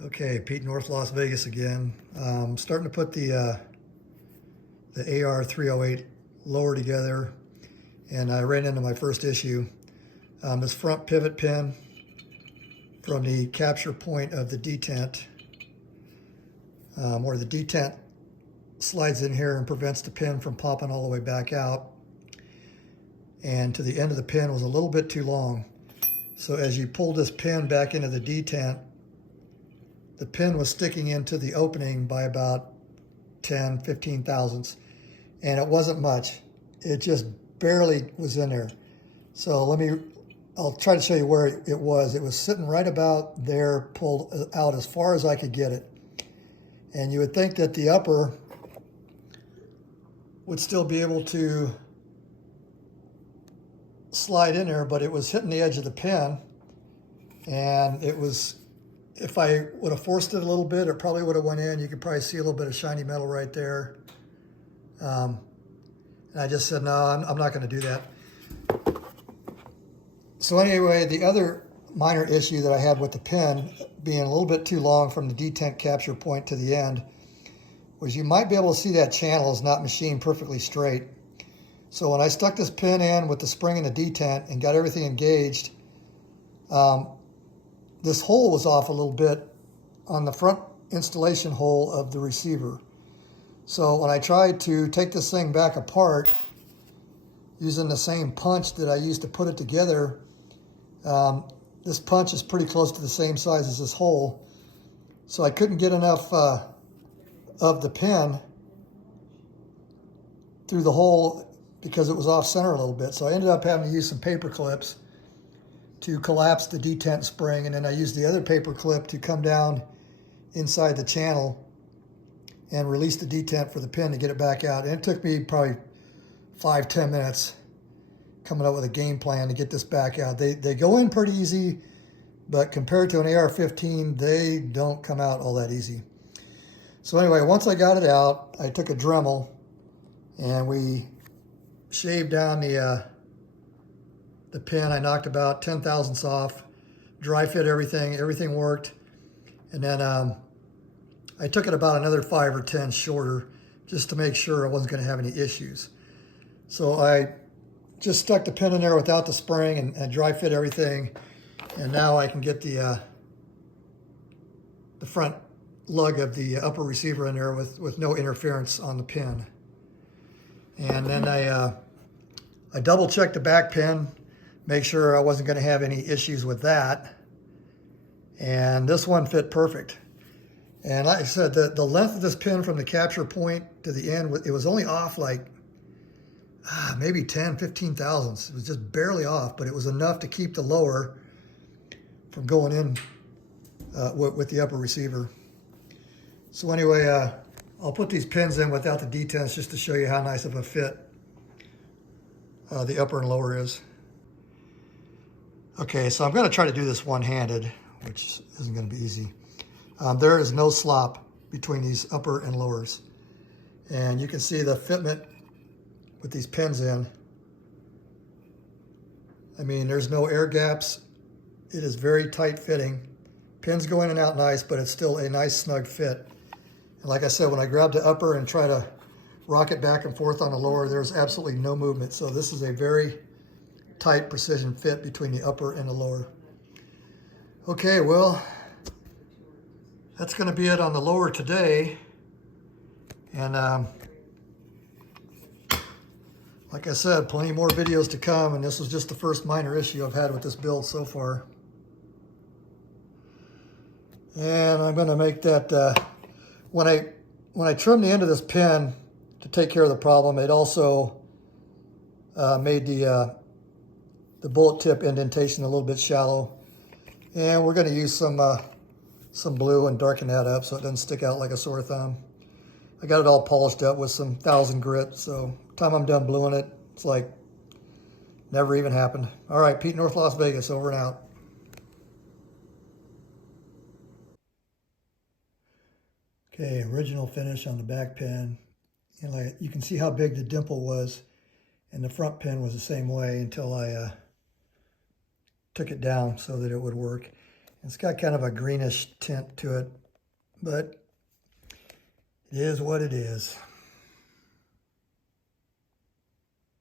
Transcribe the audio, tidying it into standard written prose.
Okay, Pete, North Las Vegas again. Starting to put the AR308 lower together, and I ran into my first issue. This front pivot pin from the capture point of the detent, where the detent slides in here and prevents the pin from popping all the way back out, and to the end of the pin was a little bit too long. So as you pull this pin back into the detent, the pin was sticking into the opening by about 10, 15 thousandths, and it wasn't much. It just barely was in there. So I'll try to show you where it was. It was sitting right about there, pulled out as far as I could get it. And you would think that the upper would still be able to slide in there, but it was hitting the edge of the pin, and it was, if I would have forced it a little bit, it probably would have went in. You could probably see a little bit of shiny metal right there. And I just said, no, I'm not going to do that. So anyway, the other minor issue that I had with the pin being a little bit too long from the detent capture point to the end was you might be able to see that channel is not machined perfectly straight. So when I stuck this pin in with the spring and the detent and got everything engaged, this hole was off a little bit on the front installation hole of the receiver. So when I tried to take this thing back apart using the same punch that I used to put it together, this punch is pretty close to the same size as this hole. So I couldn't get enough of the pin through the hole because it was off center a little bit. So I ended up having to use some paper clips to collapse the detent spring, and then I used the other paper clip to come down inside the channel and release the detent for the pin to get it back out. And it took me probably 5-10 minutes coming up with a game plan to get this back out. They go in pretty easy, but compared to an AR-15, they don't come out all that easy. So anyway, once I got it out, I took a Dremel and we shaved down the pin. I knocked about 10 thousandths off, dry fit everything worked. And then I took it about another 5 or 10 shorter just to make sure I wasn't going to have any issues. So I just stuck the pin in there without the spring and dry fit everything. And now I can get the front lug of the upper receiver in there with no interference on the pin. And then I double checked the back pin, make sure I wasn't going to have any issues with that. And this one fit perfect. And like I said, the length of this pin from the capture point to the end, it was only off like maybe 10, 15 thousandths. It was just barely off, but it was enough to keep the lower from going in with the upper receiver. So anyway, I'll put these pins in without the detents just to show you how nice of a fit the upper and lower is. Okay, so I'm going to try to do this one-handed, which isn't going to be easy. There is no slop between these upper and lowers. And you can see the fitment with these pins in. I mean, there's no air gaps. It is very tight fitting. Pins go in and out nice, but it's still a nice snug fit. And like I said, when I grab the upper and try to rock it back and forth on the lower, there's absolutely no movement. So this is a very tight precision fit between the upper and the lower. Okay, well, that's going to be it on the lower today. And like I said, plenty more videos to come, and this was just the first minor issue I've had with this build so far. And I'm going to make that, when I trim the end of this pin to take care of the problem, it also made the bullet tip indentation a little bit shallow. And we're going to use some blue and darken that up so it doesn't stick out like a sore thumb. I got it all polished up with some 1000 grit, so time I'm done bluing it, it's like never even happened. All right, Pete, North Las Vegas, over and out. Okay, original finish on the back pin. And like you can see how big the dimple was, and the front pin was the same way until I took it down so that it would work. It's got kind of a greenish tint to it, but it is what it is.